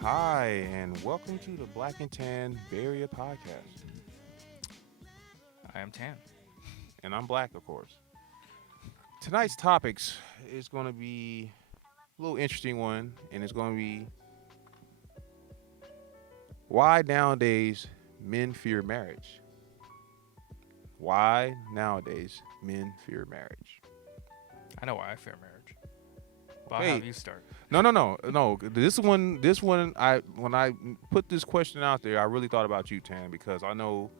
Hi, and welcome to the Black and Tan Bay Area podcast. I am Tan. And I'm black, of course. Tonight's topics is going to be a little interesting one, and it's going to be why nowadays men fear marriage. Why nowadays men fear marriage. I know why I fear marriage. But I'll Okay. have you start. No. This one, when I put this question out there, I really thought about you, Tan, because I know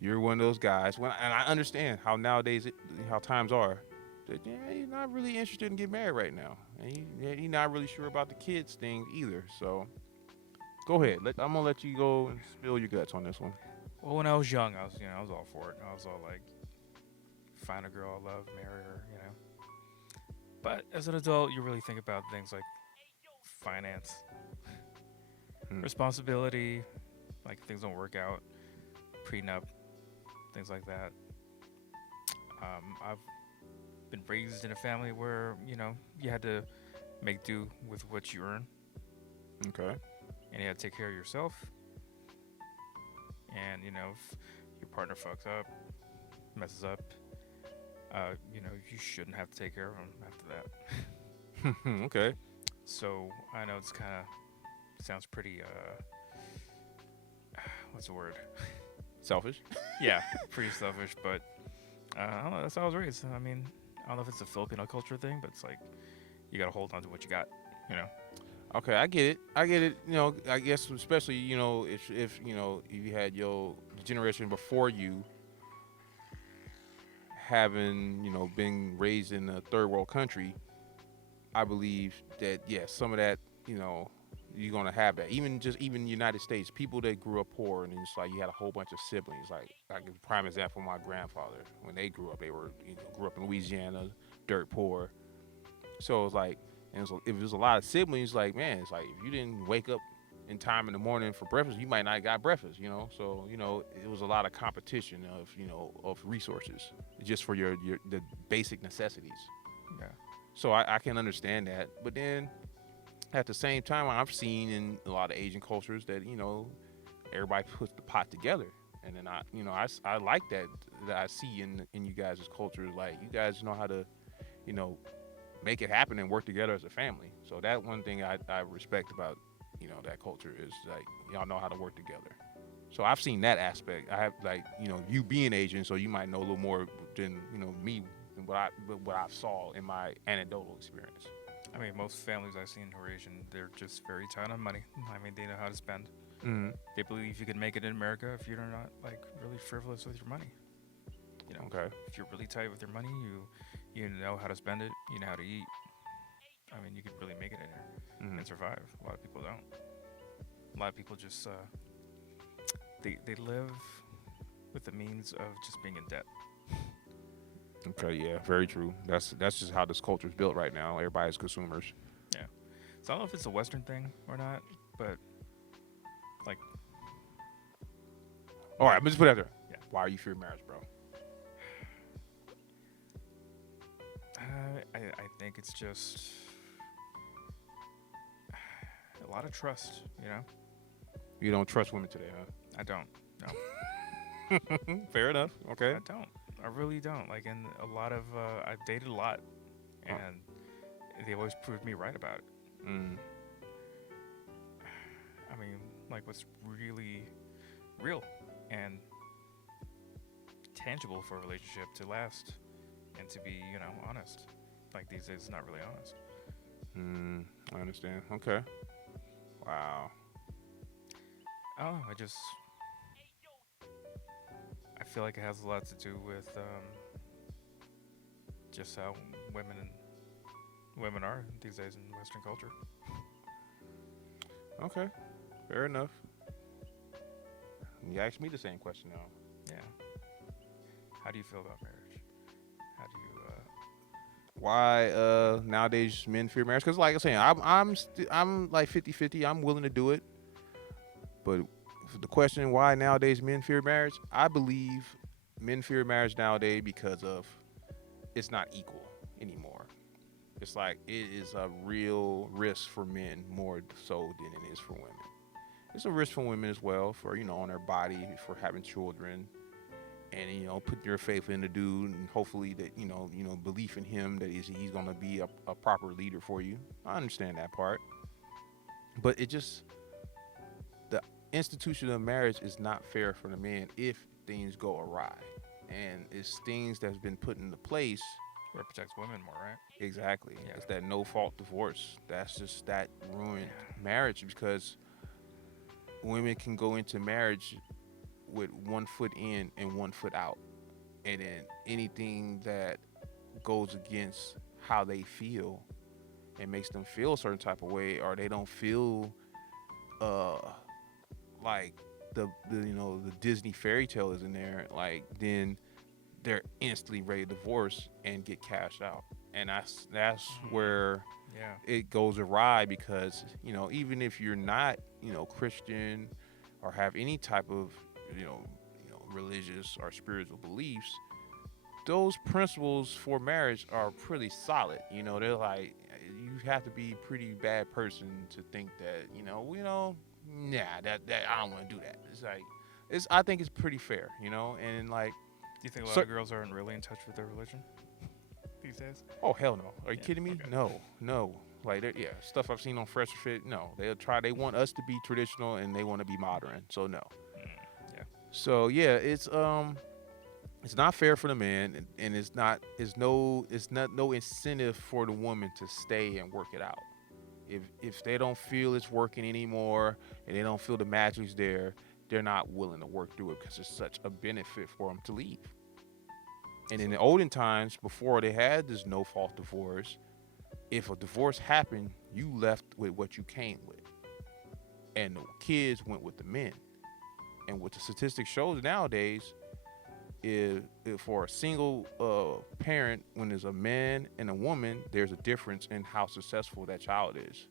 you're one of those guys. And I understand how nowadays, how times are. That you're not really interested in getting married right now, and you're not really sure about the kids thing either. So go ahead. I'm gonna let you go and spill your guts on this one. Well, when I was young, I was all for it. I was all like, find a girl I love, marry her. But as an adult, you really think about things like finance, Hmm. responsibility, like if things don't work out, prenup, things like that. I've been raised in a family where you had to make do with what you earn, Okay. and you had to take care of yourself. And if your partner fucks up, messes up, you shouldn't have to take care of them after that. Okay. So I know it's kind of sounds pretty what's the word? Selfish. Yeah, pretty selfish, but I don't know. That's how I was raised. I mean, I don't know if it's a Filipino culture thing, but it's like you gotta hold on to what you got. You know? Okay, I get it. I guess especially if you had your generation before you having been raised in a third world country, I believe that yes, some of that you're gonna have that. Even United States, people that grew up poor and it's like you had a whole bunch of siblings. Like a prime example, my grandfather when they grew up, they were grew up in Louisiana, dirt poor. So it was like, and if it was a lot of siblings, like man, it's like if you didn't wake up in time in the morning for breakfast, you might not have got breakfast. So it was a lot of competition of resources just for your the basic necessities. Yeah. So I can understand that, but then at the same time, I've seen in a lot of Asian cultures that everybody puts the pot together, and then I like that I see in you guys' culture. Like you guys know how to you know make it happen and work together as a family. So that one thing I respect about that culture is like y'all know how to work together. So I've seen that aspect. I have like you being Asian, so you might know a little more than me than what I saw in my anecdotal experience. I mean, most families I've seen who are Asian, they're just very tight on money. I mean, they know how to spend. Mm-hmm. They believe you can make it in America if you're not like really frivolous with your money. You know, Okay. if you're really tight with your money, you know how to spend it. You know how to eat. I mean, you could really make it in here Mm-hmm. and survive. A lot of people don't. A lot of people just they live with the means of just being in debt. Okay, yeah, very true. That's just how this culture is built right now. Everybody's consumers. Yeah. So I don't know if it's a Western thing or not, but like, All right, I'm just put it out there. Yeah. Why are you fearing marriage, bro? I think it's just a lot of trust. You don't trust women today, huh? I don't. Fair enough. Okay. I don't. I really don't. Like, and a lot of I've dated a lot, Huh. and they always proved me right about it. Mm. I mean, like, what's really real and tangible for a relationship to last and to be, honest. Like these days, it's not really honest. I understand. Okay. Wow. I don't know. I feel like it has a lot to do with just how women are these days in Western culture. Okay. Fair enough. You asked me the same question now. Yeah. How do you feel about marriage? How do you? Why nowadays men fear marriage? Because like I'm saying, I'm like 50-50. I'm willing to do it, but for the question why nowadays men fear marriage, I believe men fear marriage nowadays because of it's not equal anymore. It's like it is a real risk for men more so than it is for women. It's a risk for women as well for on their body for having children and putting your faith in the dude and hopefully that belief in him that he's gonna be a proper leader for you. I understand that part, but it just the institution of marriage is not fair for the man if things go awry, and it's things that's been put into place. Where it protects women more, right? Exactly. Yeah. It's that no fault divorce. That's just that ruined Yeah. marriage because women can go into marriage with one foot in and one foot out. And then anything that goes against how they feel and makes them feel a certain type of way or they don't feel uh like the Disney fairy tale is in there, like then they're instantly ready to divorce and get cashed out. And that's where Yeah. it goes awry because even if you're not Christian or have any type of religious or spiritual beliefs, those principles for marriage are pretty solid. They're like you have to be a pretty bad person to think that nah, that I don't want to do that. It's like I think it's pretty fair, and like Do you think a lot so, of girls aren't really in touch with their religion these days? oh hell no, are you Yeah. kidding me? Okay. No, like yeah, stuff I've seen on Fresh Fit. No, they want us to be traditional and they want to be modern. So no. Mm, yeah. So yeah, it's not fair for the man, and it's not no incentive for the woman to stay and work it out. If they don't feel it's working anymore and they don't feel the magic's there, they're not willing to work through it because it's such a benefit for them to leave. And in the olden times, before they had this no fault divorce, if a divorce happened, you left with what you came with, and the kids went with the men. And what the statistics shows nowadays is for a single parent, when there's a man and a woman, there's a difference in how successful that child is.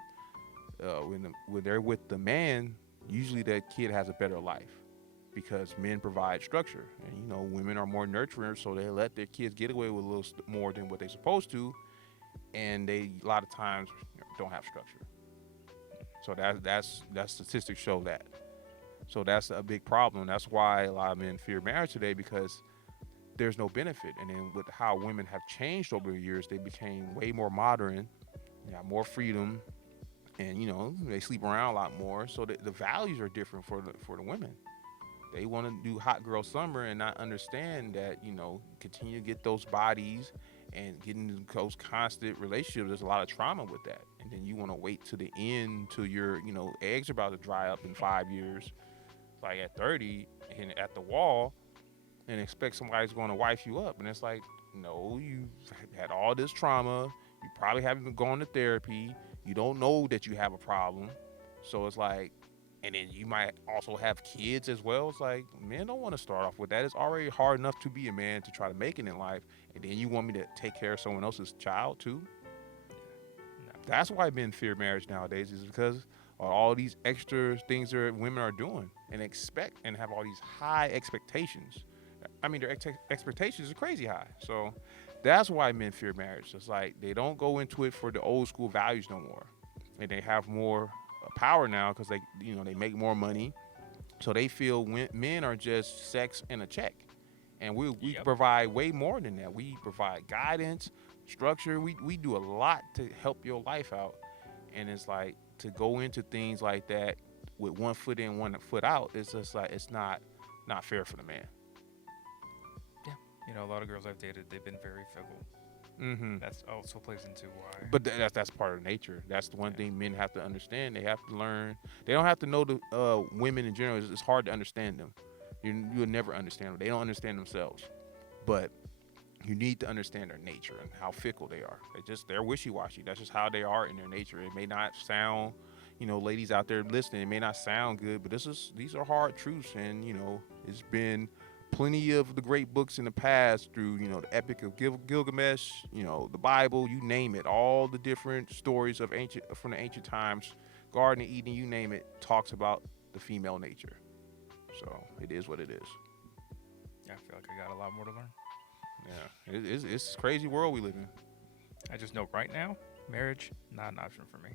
When they're with the man, usually that kid has a better life because men provide structure, and women are more nurturing, so they let their kids get away with a little more than what they're supposed to, and they a lot of times don't have structure. So that's statistics show that. So that's a big problem. That's why a lot of men fear marriage today because there's no benefit. And then with how women have changed over the years, they became way more modern, they got more freedom, and they sleep around a lot more. So the values are different for the women. They want to do hot girl summer and not understand that continue to get those bodies and getting those constant relationships. There's a lot of trauma with that, and then you want to wait to the end till your eggs are about to dry up in 5 years, like at 30 and at the wall, and expect somebody's going to wife you up. And it's like, no, you've had all this trauma. You probably haven't been going to therapy. You don't know that you have a problem. So it's like, and then you might also have kids as well. It's like, men don't want to start off with that. It's already hard enough to be a man to try to make it in life. And then you want me to take care of someone else's child too? No. That's why men fear marriage nowadays, is because of all these extra things that women are doing and expect and have all these high expectations. I mean, their expectations are crazy high. So that's why men fear marriage. It's like they don't go into it for the old school values no more, and they have more power now because they make more money. So they feel men are just sex and a check, and we Yep. provide way more than that. We provide guidance, structure. We do a lot to help your life out, and it's like to go into things like that with one foot in, one foot out. It's just like it's not fair for the man. Yeah. A lot of girls I've dated, they've been very fickle. Mm-hmm. That's also plays into why. But that's part of nature. That's the one thing men have to understand. They have to learn. They don't have to know the women in general. It's hard to understand them. You'll never understand them. They don't understand themselves. But you need to understand their nature and how fickle they are. They're wishy-washy. That's just how they are in their nature. It may not sound, ladies out there listening, it may not sound good, but these are hard truths, and it's been plenty of the great books in the past through the Epic of Gilgamesh, the Bible, you name it, all the different stories of from the ancient times, Garden of Eden, you name it, talks about the female nature. So it is what it is. Yeah, I feel like I got a lot more to learn. Yeah, it's a crazy world we live in. I just know right now, marriage not an option for me.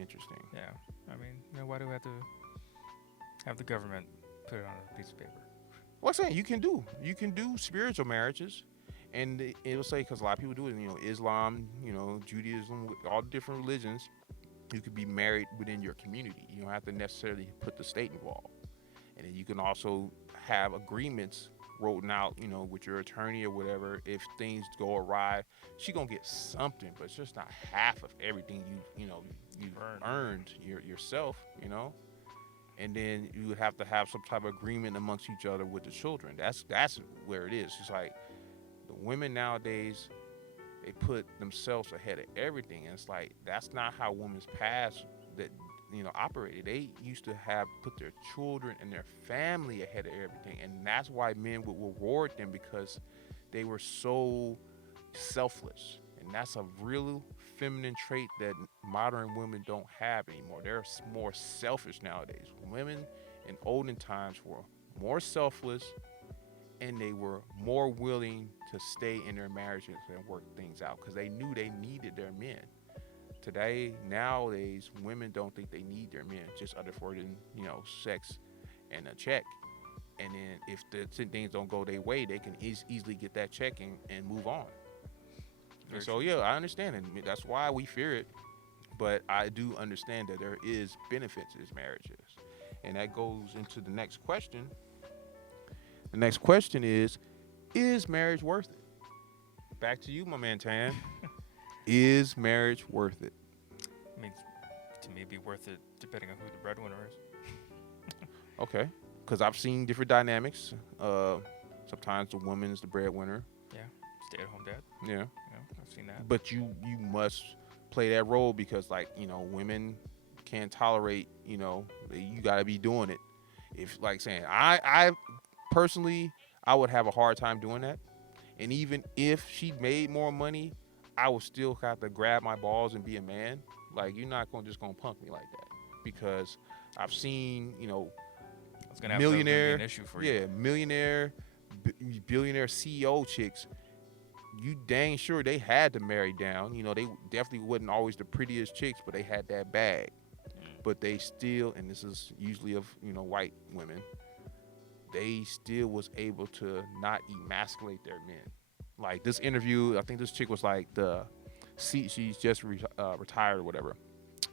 Interesting. Yeah, I mean, why do we have to have the government put it on a piece of paper? Well, I'm saying you can do spiritual marriages, and it'll say because a lot of people do it. Islam, Judaism, all the different religions. You could be married within your community. You don't have to necessarily put the state involved. And then you can also have agreements written out, with your attorney or whatever. If things go awry, she gonna get something, but it's just not half of everything you've earned yourself. And then you would have to have some type of agreement amongst each other with the children. That's where it is. It's like the women nowadays, they put themselves ahead of everything, and it's like that's not how women's past that operated. They used to have put their children and their family ahead of everything, and that's why men would reward them because they were so selfless. And that's a real feminine trait that modern women don't have anymore. They're more selfish nowadays. Women in olden times were more selfless, and they were more willing to stay in their marriages and work things out because they knew they needed their men. Today, nowadays, women don't think they need their men, just other for sex and a check. And then if the things don't go their way, they can easily get that check and move on. And Very so true. yeah, I understand it. That's why we fear it. But I do understand that there is benefits to these marriages. And that goes into the next question. The next question is marriage worth it? Back to you, my man Tan. Is marriage worth it? I mean, to me, it'd be worth it depending on who the breadwinner is. Okay. Because I've seen different dynamics. Sometimes the woman's the breadwinner. Yeah, stay-at-home dad. Yeah. I've seen that. But you must play that role because women can't tolerate, you got to be doing it. If like saying I personally I would have a hard time doing that. And even if she made more money, I would still have to grab my balls and be a man. Like you're not going to just going to punk me like that because I've seen, It's gonna have to be millionaire, an issue for you. yeah, millionaire, billionaire CEO chicks. You dang sure they had to marry down. They definitely wasn't always the prettiest chicks, but they had that bag. Mm. But they still, and this is usually of white women, they still was able to not emasculate their men. Like this interview, I think this chick was like she's just retired or whatever.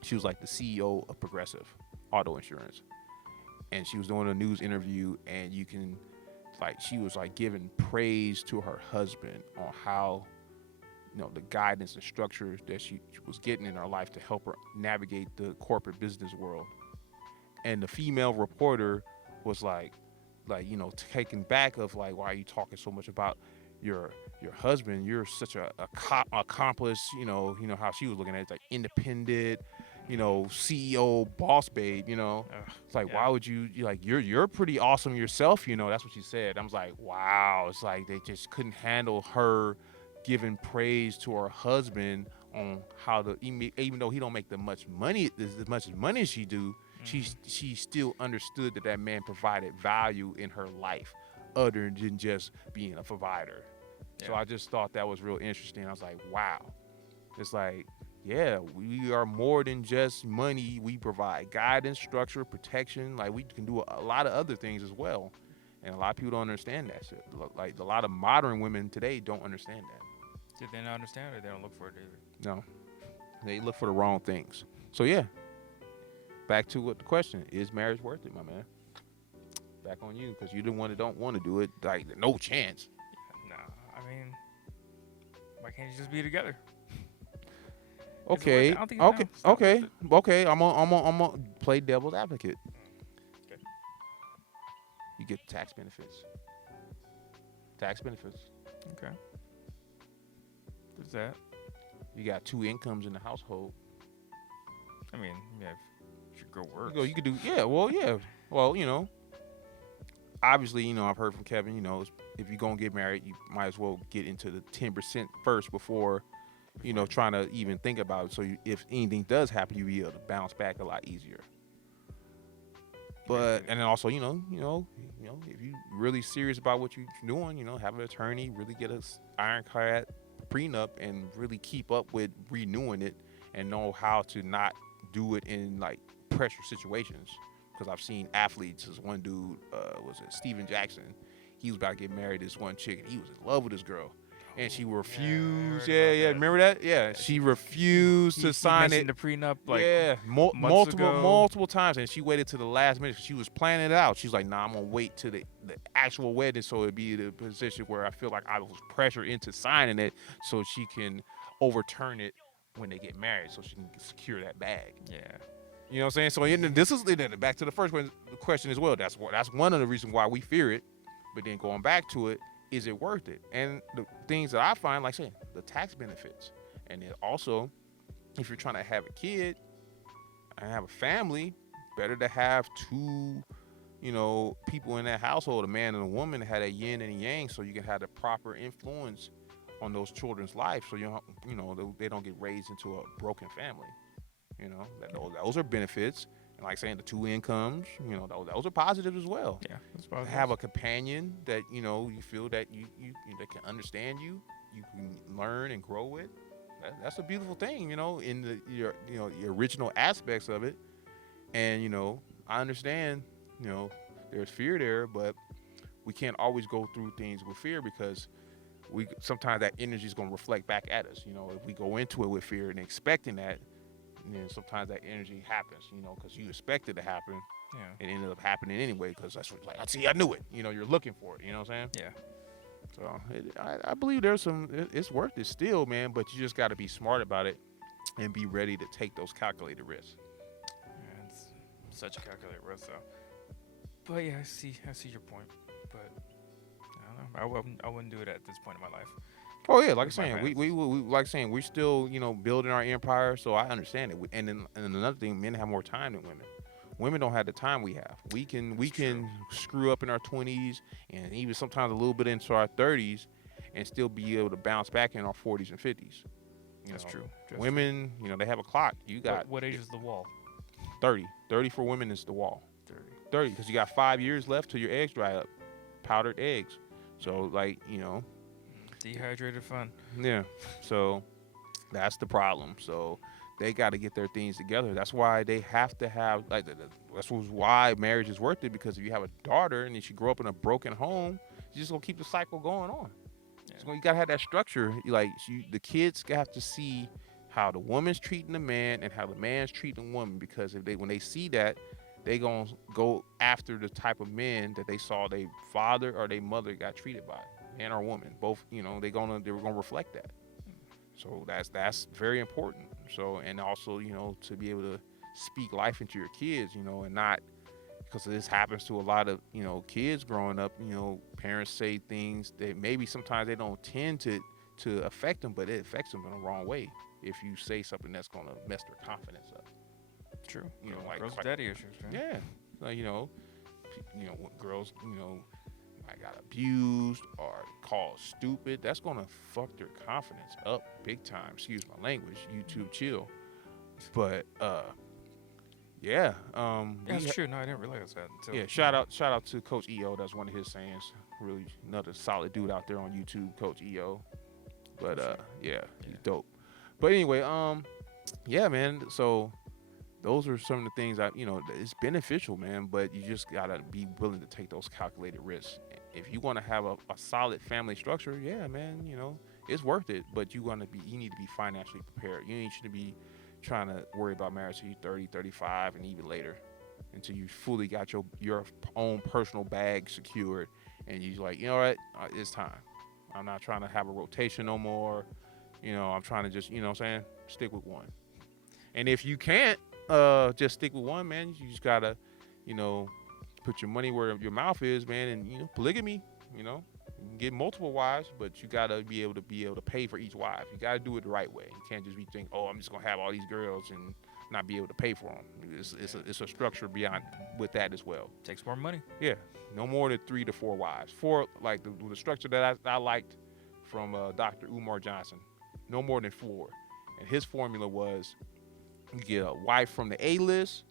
She was like the CEO of Progressive Auto Insurance, and she was doing a news interview, and you can, like, she was like giving praise to her husband on how, the guidance and structure that she was getting in her life to help her navigate the corporate business world. And the female reporter was taken back of like, why are you talking so much about your husband? You're such a accomplished, how she was looking at it, like independent, CEO boss babe, Ugh, it's like, yeah. why would you like you're pretty awesome yourself, that's what she said. I was like, wow. It's like they just couldn't handle her giving praise to her husband on how to, even though he don't make the much money as much as money as she do, Hmm. she still understood that man provided value in her life other than just being a provider. So Yeah. I just thought that was real interesting. I was like, wow. It's like, yeah, we are more than just money. We provide guidance, structure, protection. Like we can do a lot of other things as well. And a lot of people don't understand that shit. Like a lot of modern women today don't understand that. Did they not understand, or they don't look for it either? No, they look for the wrong things. So yeah, back to what the question is: marriage worth it, my man? Back on you, because you're the one that don't want to do it. Like no chance. No, I mean, why can't you just be together? Is it worth it? Okay, I don't think. No, okay, it's not worth okay, it. okay. I'm gonna play devil's advocate. Okay. You get tax benefits. Tax benefits. Okay. There's that. You got two incomes in the household. I mean, yeah, if your girl works. You could do, yeah. Well, yeah. Well, obviously, I've heard from Kevin. If you're gonna get married, you might as well get into the 10% first before, trying to even think about it. So if anything does happen, you be able to bounce back a lot easier. But and then also, if you really serious about what you're doing, have an attorney, really get a ironclad prenup and really keep up with renewing it and know how to not do it in like pressure situations. Because I've seen athletes. This one dude, was it Steven Jackson? He was about to get married to this one chick, and he was in love with this girl, and she Oh, yeah, I refused. heard Yeah, about yeah, that. remember that? Yeah, Yeah, she refused to he sign mentioned it. the prenup like Yeah, months multiple ago. multiple times, and she waited to the last minute. She was planning it out. She's like, "Nah, I'm gonna wait to the actual wedding, so it'd be the position where I feel like I was pressured into signing it, so she can overturn it when they get married, so she can secure that bag." Yeah, You know what I'm saying? So this is back to the first question as well. That's one of the reasons why we fear it. But then going back to it, is it worth it? And the things that I find, like saying, the tax benefits, and then also, if you're trying to have a kid and have a family, better to have two, people in that household, a man and a woman, that had a yin and a yang, so you can have the proper influence on those children's life, so they don't get raised into a broken family. Those are benefits, and like saying the two incomes, those are positives as well. yeah, that's To positive. have a companion that you feel that you that can understand you can learn and grow with. That's a beautiful thing, in the original aspects of it. And I understand, there's fear there, but we can't always go through things with fear because we sometimes that energy is going to reflect back at us. If we go into it with fear and expecting that, and then sometimes that energy happens, because you expect it to happen. Yeah, It ended up happening anyway because that's what, like, I see, I knew it. You're looking for it. You know what I'm saying? yeah. So I believe there's it's worth it still, man. But you just got to be smart about it and be ready to take those calculated risks. Yeah, it's such a calculated risk, though. But yeah, I see your point. But I don't know. I wouldn't do it at this point in my life Oh yeah, like I'm with my saying, parents. we like saying we're still building our empire. So I understand it. And another thing, men have more time than women. Women don't have the time we have. We That's true. can screw up in our 20s and even sometimes a little bit into our 30s and still be able to bounce back in our 40s and 50s. You That's know, true. That's true. women, they have a clock. You got What age is the wall? 30. 30 for women is the wall. 30. 30 because you got 5 years left till your eggs dry up. Powdered eggs. So like, Dehydrated fun. yeah. So that's the problem. So they got to get their things together. That's why they have to have like that's why marriage is worth it, because if you have a daughter and then she grow up in a broken home, you just gonna keep the cycle going on. Yeah. So you gotta have that structure. The kids have to see how the woman's treating the man and how the man's treating the woman, because when they see that, they gonna go after the type of men that they saw their father or their mother got treated by, man or woman. Both, they were gonna reflect that. So that's very important. So, and also, to be able to speak life into your kids, and not, because this happens to a lot of kids growing up. Parents say things that maybe sometimes they don't tend to affect them, but it affects them in the wrong way. If you say something that's gonna mess their confidence up, True. like Girls with daddy issues, man. yeah, like when girls I got abused or called stupid, that's gonna fuck their confidence up big time. Excuse my language. YouTube chill. But yeah, Yeah, that's true. No, I didn't realize that until. yeah. Shout out to Coach EO. That's one of his sayings. Really, another solid dude out there on YouTube, Coach EO. But yeah, he's dope. But anyway, yeah, man. So those are some of the things it's beneficial, man. But you just gotta be willing to take those calculated risks. If you want to have a solid family structure, yeah, man, it's worth it. But you need to be financially prepared. You need to be trying to worry about marriage till you're 30, 35, and even later, until you fully got your own personal bag secured, and you're like, you know what, it's time. I'm not trying to have a rotation no more. I'm trying to just, what I'm saying, stick with one. And if you can't just stick with one, man, you just gotta, put your money where your mouth is, man. And polygamy, you can get multiple wives, but you gotta be able to pay for each wife. You gotta do it the right way. You can't just be thinking, oh, I'm just gonna have all these girls and not be able to pay for them. It's a structure beyond with that as well. Takes more money. Yeah, no more than 3 to 4 wives. Four, like the structure that I liked from Dr. Umar Johnson. No more than 4, and his formula was you get a wife from the A list,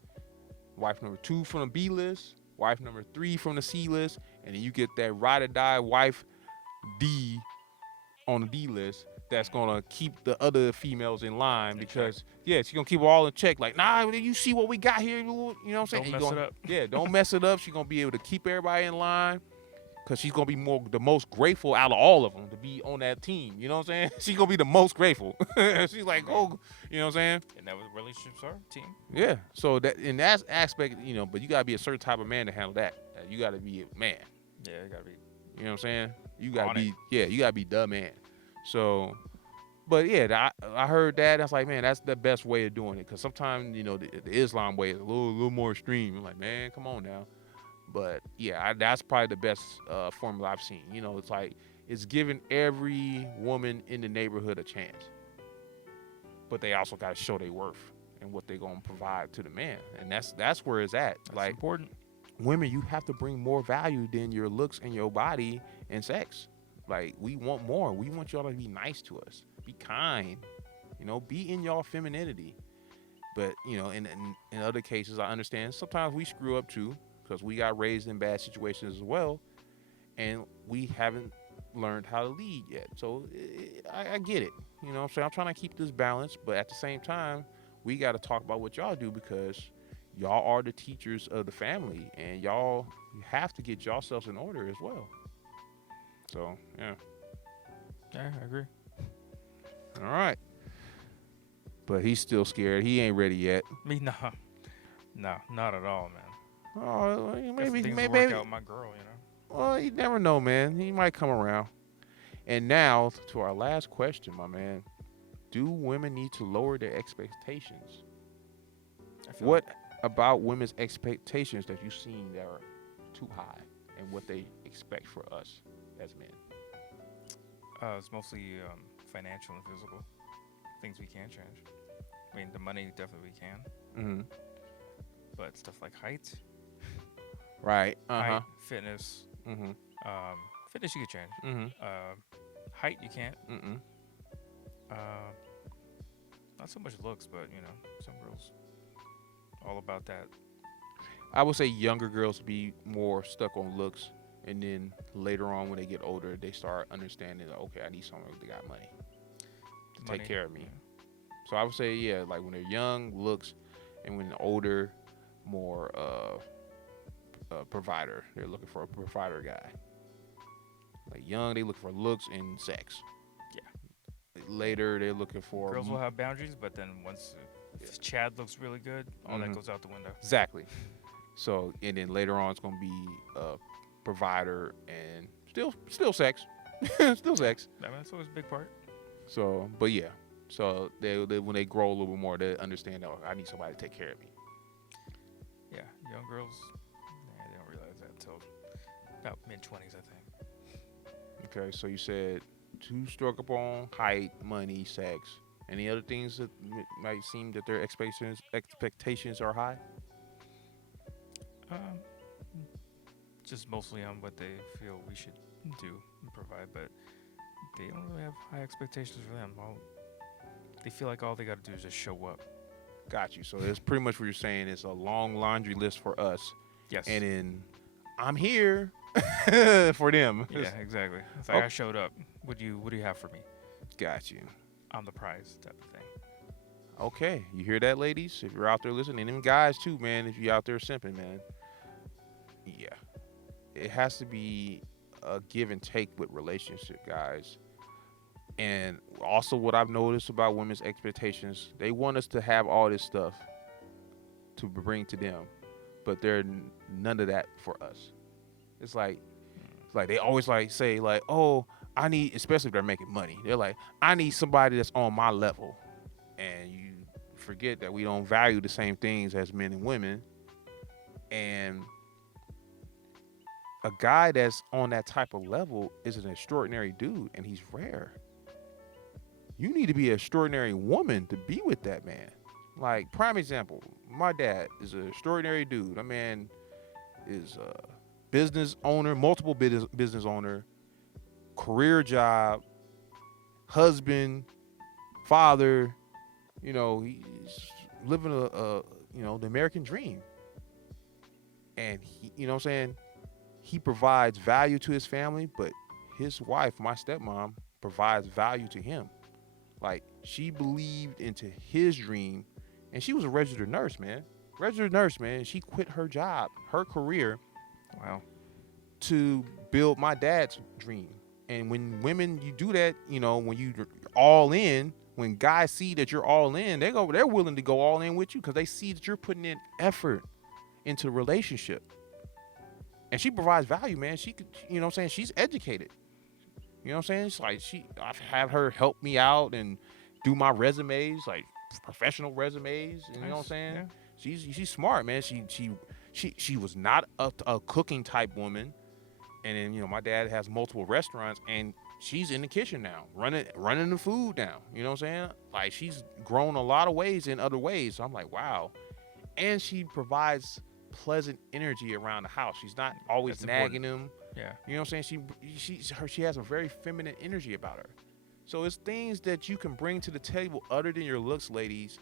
wife number 2 from the B list, wife number 3 from the C list, and then you get that ride or die wife D on the D list that's gonna keep the other females in line In check. because yeah, she's gonna keep them all in check. Like, nah, you see what we got here, you know what I'm saying? Don't And you mess it gonna up. yeah, don't mess it up. She's gonna be able to keep everybody in line because she's gonna be the most grateful out of all of them to be on that team. You know what I'm saying? She's gonna be the most grateful. She's like, Man. oh, you know what I'm saying? And that was relationships are team. Yeah. So that in that aspect, but you gotta be a certain type of man to handle that. You gotta be a man. Yeah, it gotta be. You know what I'm saying? You gotta On be it. you gotta be the man. So, but yeah, I heard that. That's like, man, that's the best way of doing it. Because sometimes the Islam way is a little more extreme. I'm like, man, come on now. But yeah, that's probably the best formula I've seen. It's like it's giving every woman in the neighborhood a chance, but they also got to show their worth and what they're gonna provide to the man, and that's where it's at. That's like important. women, you have to bring more value than your looks and your body and sex. Like we want more. We want y'all to be nice to us, be kind, be in y'all femininity. But in other cases, I understand sometimes we screw up too because we got raised in bad situations as well, and we haven't learned how to lead yet. So I get it. So I'm trying to keep this balance, but at the same time, we got to talk about what y'all do because y'all are the teachers of the family, and y'all have to get yourselves in order as well. So yeah, Yeah, I agree. all right. But he's still scared. He ain't ready yet. Me, no. No, not at all, man. Oh, well, Got maybe, some things to maybe. work out with my girl, Well, you never know, man. He might come around. And now to our last question, my man. Do women need to lower their expectations? I feel What about women's expectations that you've seen that are too high, and what they expect for us as men? it's mostly financial and physical things we can change. I mean, the money definitely we can, Mm-hmm. but stuff like height, Right. Uh huh. height, fitness, Mm-hmm. fitness you can change. Mm-hmm. Height you can't. Mm-mm. Uh, not so much looks, but some girls all about that. I would say younger girls be more stuck on looks, and then later on when they get older, they start understanding. Okay, I need someone that got money to take care of me. So I would say, yeah, like when they're young, looks, and when they're older, more provider. They're looking for a provider guy. Like young, they look for looks and sex. Yeah. Later, they're looking for Girls will have boundaries, but then once if Chad looks really good, all that Mhm. goes out the window. Exactly. So and then later on, it's gonna be a provider and still sex, still sex. I mean, that's always a big part. So, but yeah. So they when they grow a little bit more, they understand. Oh, I need somebody to take care of me. Yeah, young girls, they don't realize that until about mid-20s, I think. Okay. So you said to struck up on height, money, sex. Any other things that might seem that their expectations are high? Um, just mostly on what they feel we should do and provide, but they don't really have high expectations for them. They feel like all they got to do is just show up. Got you. So it's pretty much what you're saying. It's a long laundry list for us, Yes. and then I'm here for them. Yeah, exactly. It's like I showed up. What do you have for me? Got you. I'm the prize type of thing. Okay, you hear that, ladies? If you're out there listening, and them guys too, man. If you're out there simping, man, yeah, it has to be a give and take with relationship, guys. And also, what I've noticed about women's expectations, they want us to have all this stuff to bring to them, but they're none of that for us. It's like they always like say like, oh, I need, especially if they're making money. They're like, I need somebody that's on my level, and you forget that we don't value the same things as men and women. And a guy that's on that type of level is an extraordinary dude, and he's rare. You need to be an extraordinary woman to be with that man. Like, prime example, my dad is an extraordinary dude. That man is a business owner, multiple business owner, career job, husband, father. He's living the American dream. And he, what I'm saying? He provides value to his family, but his wife, my stepmom, provides value to him. Like she believed into his dream, and she was a registered nurse, man. Registered nurse, man. She quit her job, her career, Wow. to build my dad's dream. And when women, you do that, you know, when you all in, when guys see that you're all in, they're willing to go all in with you because they see that you're putting in effort into the relationship. And she provides value, man. She could, you know what I'm saying? She's educated. You know what I'm saying? It's like I've had her help me out and do my resumes, like professional resumes. You know what I'm Nice. saying? Yeah. She's smart, man. She was not a cooking type woman. And then, you know, my dad has multiple restaurants, and she's in the kitchen now, running the food now. You know what I'm saying? Like she's grown a lot of ways in other ways. So I'm like, wow. And she provides pleasant energy around the house. She's not always That's nagging important. him. Yeah. You know what I'm saying? She has a very feminine energy about her. So it's things that you can bring to the table other than your looks, ladies.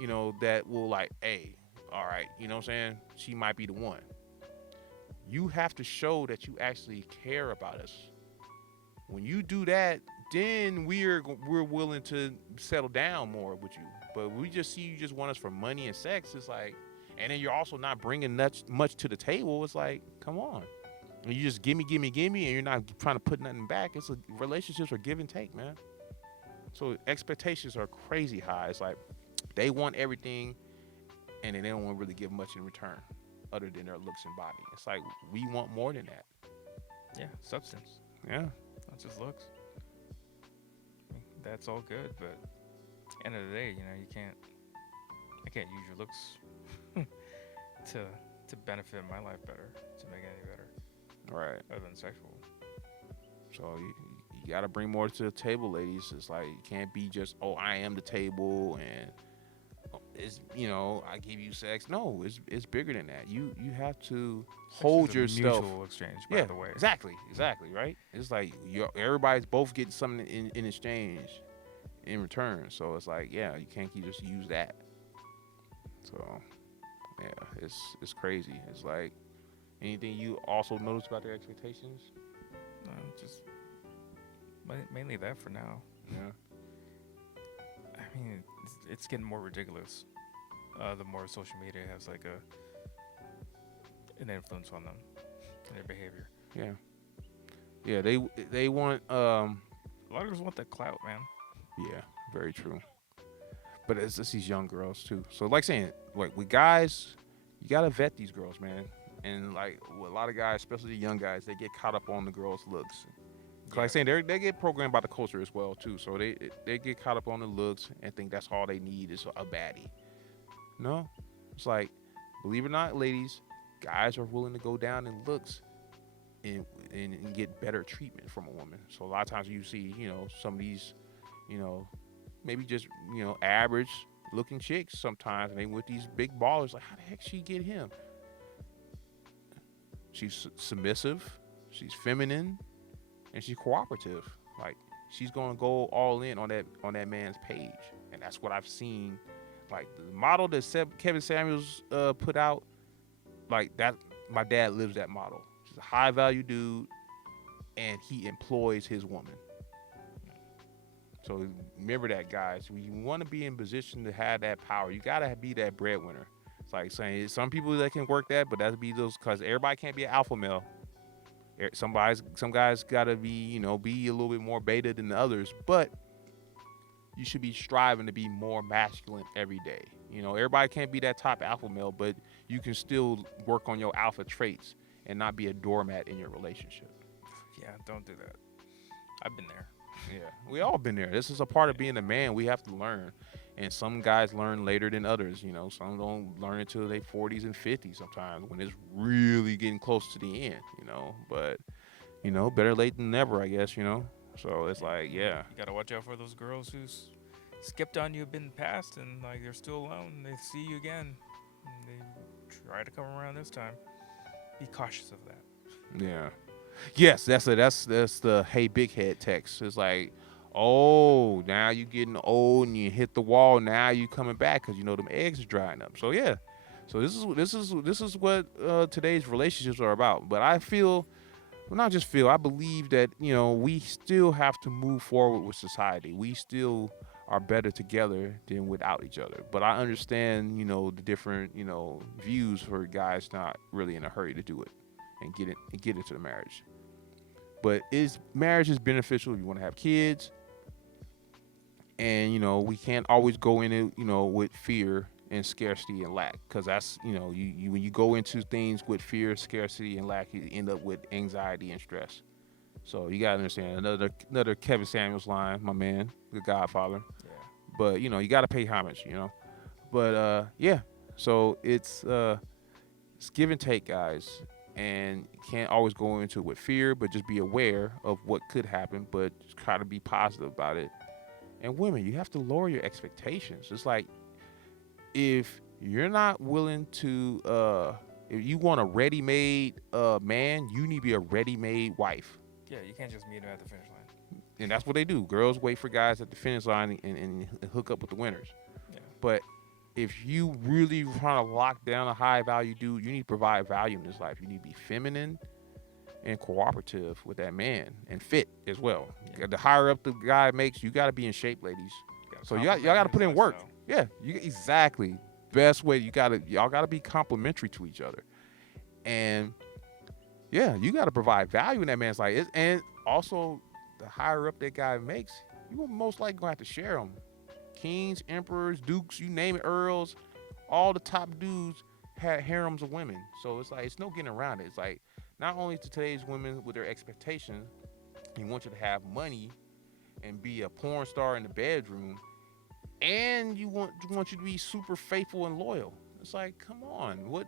You know, that will like, hey, all right. You know what I'm saying? She might be the one. You have to show that you actually care about us. When you do that, then we're willing to settle down more with you. But we just see you just want us for money and sex. It's like, and then you're also not bringing much to the table. It's like, come on. And you just gimme, gimme, gimme, and you're not trying to put nothing back. It's a relationships are give and take, man. So expectations are crazy high. It's like they want everything, and then they don't want to really give much in return, other than their looks and body. It's like we want more than that. Yeah. Substance. Yeah. Not just looks. I mean, that's all good, but end of the day, you know, I can't use your looks to benefit my life better, to make it any better, Right. other than sexual. So you got to bring more to the table, ladies. It's like you can't be just, oh, I am the table and it's, you know, I give you sex. No, it's bigger than that. You have to hold Sex is a yourself. mutual exchange, by Yeah, the way. exactly, right. It's like everybody's both getting something in exchange, in return. So it's like, yeah, you can't just use that. So yeah, it's crazy. It's like anything you also notice about their expectations. No, just mainly that for now. Yeah. I mean, it's getting more ridiculous. The more social media has like an influence on them and their behavior. Yeah. Yeah, they want A lot of girls want that clout, man. yeah, very true. But it's these young girls too. So like saying, like with guys, you gotta vet these girls, man. And like with a lot of guys, especially the young guys, they get caught up on the girls' looks. 'Cause like saying they get programmed by the culture as well too. So they get caught up on the looks and think that's all they need is a baddie. No, it's like, believe it or not, ladies, guys are willing to go down in looks and get better treatment from a woman. So a lot of times you see, you know, some of these, you know, maybe just, you know, average looking chicks sometimes, and they with these big ballers. Like, how the heck she get him? She's submissive, she's feminine, and she's cooperative. Like she's gonna go all in on that man's page, and that's what I've seen. Like the model that Kevin Samuels put out, like that. My dad lives that model. She's a high value dude, and he employs his woman. So remember that, guys. When you want to be in position to have that power, you gotta be that breadwinner. It's like saying some people that can work that, but that'd be those because everybody can't be an alpha male. Some guys gotta be, you know, be a little bit more beta than the others, but you should be striving to be more masculine every day. You know, everybody can't be that top alpha male, but you can still work on your alpha traits and not be a doormat in your relationship. Yeah, don't do that. I've been there. Yeah, we all been there. This is a part of being a man. We have to learn, and some guys learn later than others. You know, some don't learn until they 40s and 50s sometimes when it's really getting close to the end. You know, but you know, better late than never, I guess. You know, so it's like, yeah, You gotta watch out for those girls who skipped on you a bit in the past and like they're still alone. And they see you again. And they try to come around this time. Be cautious of that. yeah. Yes, that's the hey big head text. It's like, oh, now you getting old and you hit the wall. Now you coming back because you know them eggs are drying up. So yeah, so this is what today's relationships are about. But I feel well, not just feel. I believe that we still have to move forward with society. We still are better together than without each other. But I understand, the different, views for guys not really in a hurry to do it and get into the marriage. But is marriage is beneficial if you want to have kids, and we can't always go in it, with fear and scarcity and lack, because that's you when you go into things with fear, scarcity, and lack, you end up with anxiety and stress. So you gotta understand another Kevin Samuels line, my man, the Godfather. Yeah. But you gotta pay homage. But yeah, so it's give and take, guys, and you can't always go into it with fear, but just be aware of what could happen, but just try to be positive about it. And women, you have to lower your expectations. It's like, if you're not willing to if you want a ready-made man, you need to be a ready-made wife. Yeah, you can't just meet him at the finish line. And that's what they do. Girls wait for guys at the finish line and hook up with the winners. Yeah. But if you really trying to lock down a high value dude, you need to provide value in his life. You need to be feminine and cooperative with that man, and fit as well. Yeah. The higher up the guy makes, you got to be in shape, ladies. So y'all got to put in work. Yeah, exactly. Best way, y'all gotta be complimentary to each other, and yeah, you gotta provide value in that man's life. And also, the higher up that guy makes, you will most likely gonna have to share them. Kings, emperors, dukes, you name it, earls, all the top dudes had harems of women. So it's like, it's no getting around it. It's like, not only to today's women with their expectations, they want you to have money and be a porn star in the bedroom, and want you to be super faithful and loyal. It's like, come on, what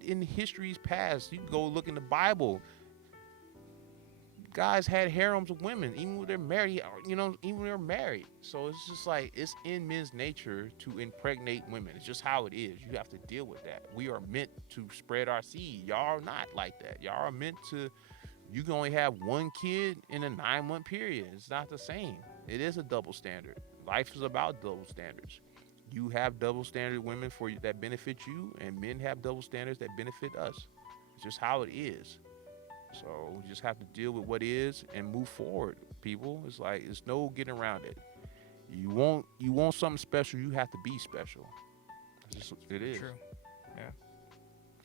in history's past? You can go look in the Bible. Guys had harems of women, even when they're married. Even when they're married. So it's just like, it's in men's nature to impregnate women. It's just how it is. You have to deal with that. We are meant to spread our seed. Y'all are not like that. Y'all are meant to. You can only have one kid in a 9-month period. It's not the same. It is a double standard. Life is about double standards. You have double standard women for you that benefit you, and men have double standards that benefit us. It's just how it is. So we just have to deal with what is and move forward, people. It's like, it's no getting around it. You want something special, you have to be special. It is. True. Yeah.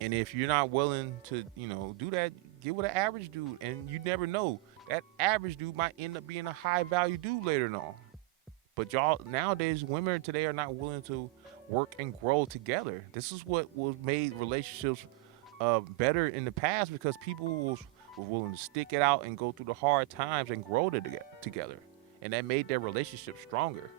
And if you're not willing to, do that, get with an average dude, and you never know. That average dude might end up being a high value dude later on. But y'all, nowadays, women today are not willing to work and grow together. This is what was made relationships better in the past, because people were willing to stick it out and go through the hard times and grow together. And that made their relationship stronger.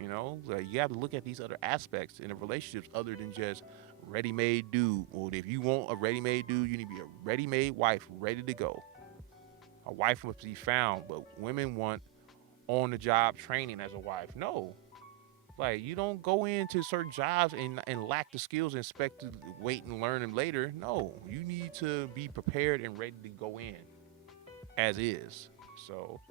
Like, you have to look at these other aspects in the relationships other than just ready-made dude. Well, if you want a ready-made dude, you need to be a ready-made wife, ready to go. A wife must be found, but women want on-the-job training as a wife. No. Like, you don't go into certain jobs and lack the skills and expect to wait and learn them later. No. You need to be prepared and ready to go in as is. So,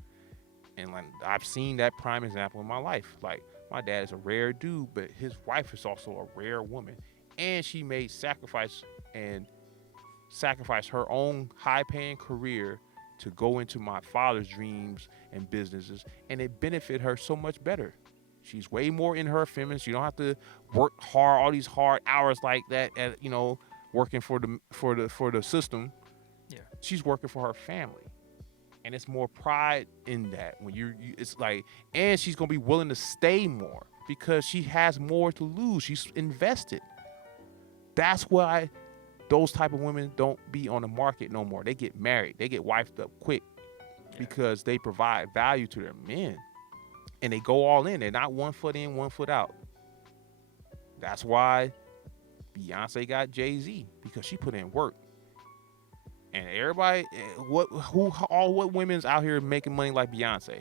and like, I've seen that prime example in my life. Like, my dad is a rare dude, but his wife is also a rare woman. And she made sacrifice her own high-paying career to go into my father's dreams and businesses, and it benefit her so much better. She's way more in her feminine. She don't have to work hard, all these hard hours like that, working for the system. Yeah. She's working for her family, and it's more pride in that. When it's like, and she's gonna be willing to stay more because she has more to lose. She's invested. That's why those type of women don't be on the market no more. They get married. They get wifed up quick because they provide value to their men. And they go all in. They're not 1 foot in, 1 foot out. That's why Beyonce got Jay-Z, because she put in work. And everybody, what women's out here making money like Beyonce?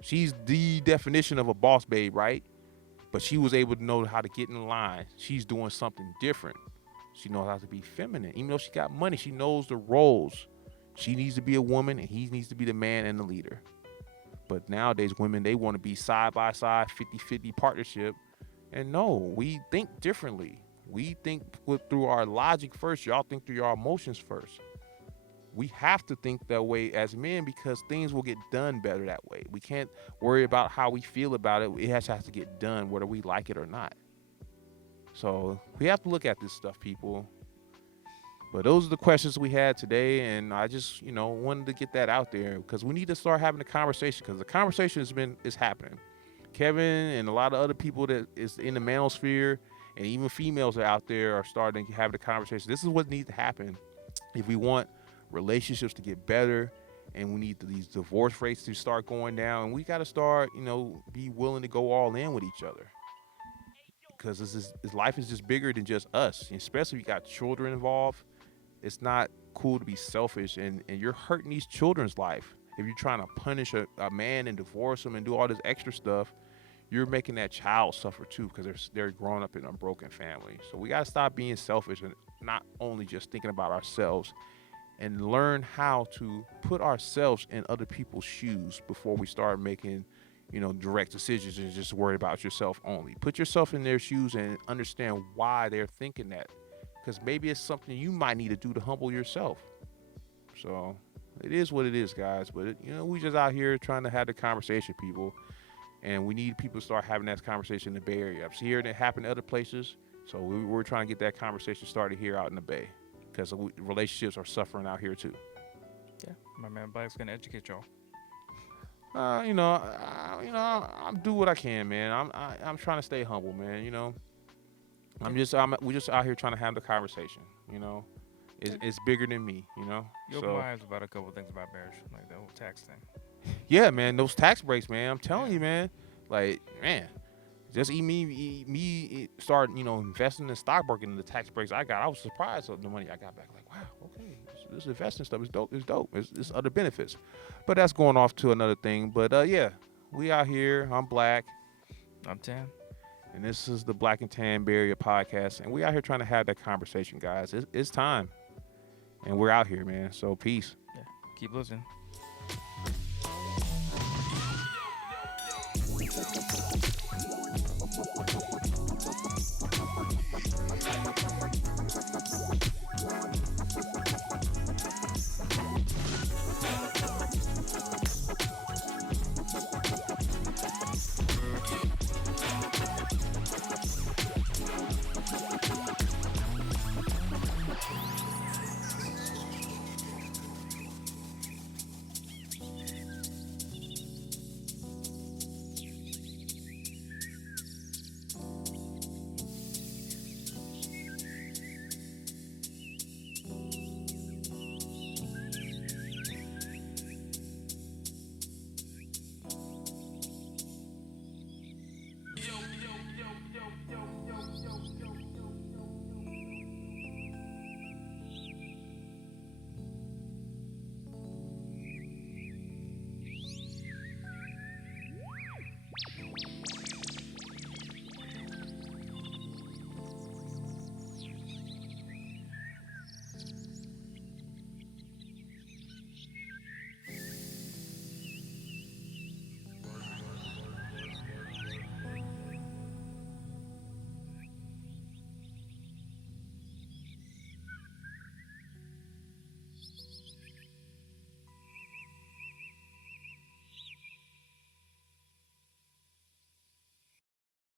She's the definition of a boss babe, right? But she was able to know how to get in line. She's doing something different. She knows how to be feminine. Even though she got money, she knows the roles. She needs to be a woman, and he needs to be the man and the leader. But nowadays, women, they want to be side by side, 50-50 partnership. And no, we think differently. We think through our logic first. Y'all think through your emotions first. We have to think that way as men because things will get done better that way. We can't worry about how we feel about it. It has to get done whether we like it or not. So we have to look at this stuff, people. But those are the questions we had today, and I just, wanted to get that out there because we need to start having a conversation because the conversation is happening. Kevin and a lot of other people that is in the manosphere and even females are out there are starting to have the conversation. This is what needs to happen if we want relationships to get better, and we need these divorce rates to start going down. And we got to start, be willing to go all in with each other because this life is just bigger than just us, and especially if you got children involved. It's not cool to be selfish, and you're hurting these children's life. If you're trying to punish a man and divorce him and do all this extra stuff, you're making that child suffer too because they're growing up in a broken family. So we got to stop being selfish and not only just thinking about ourselves and learn how to put ourselves in other people's shoes before we start making, direct decisions and just worry about yourself only. Put yourself in their shoes and understand why they're thinking that because maybe it's something you might need to do to humble yourself. So it is what it is, guys. But we just out here trying to have the conversation, people, and we need people to start having that conversation in the Bay Area. I've seen it happen in other places, so we're trying to get that conversation started here out in the Bay because relationships are suffering out here too. Yeah, my man Black's gonna educate y'all. I do what I can, man. I'm trying to stay humble, man. We're just out here trying to have the conversation. It's bigger than me. You open my eyes about a couple things about marriage, like the whole tax thing. Yeah, man, those tax breaks, man. I'm telling you, man. Like, man, just me start, investing in stock market and the tax breaks I got. I was surprised at the money I got back. Like, wow, okay, this investing stuff is dope. It's dope. It's other benefits, but that's going off to another thing. But yeah, we out here. I'm Black. I'm Tan. And this is the Black and Tan Bay Area podcast. And we out here trying to have that conversation, guys. It's time. And we're out here, man. So peace. Yeah, keep listening.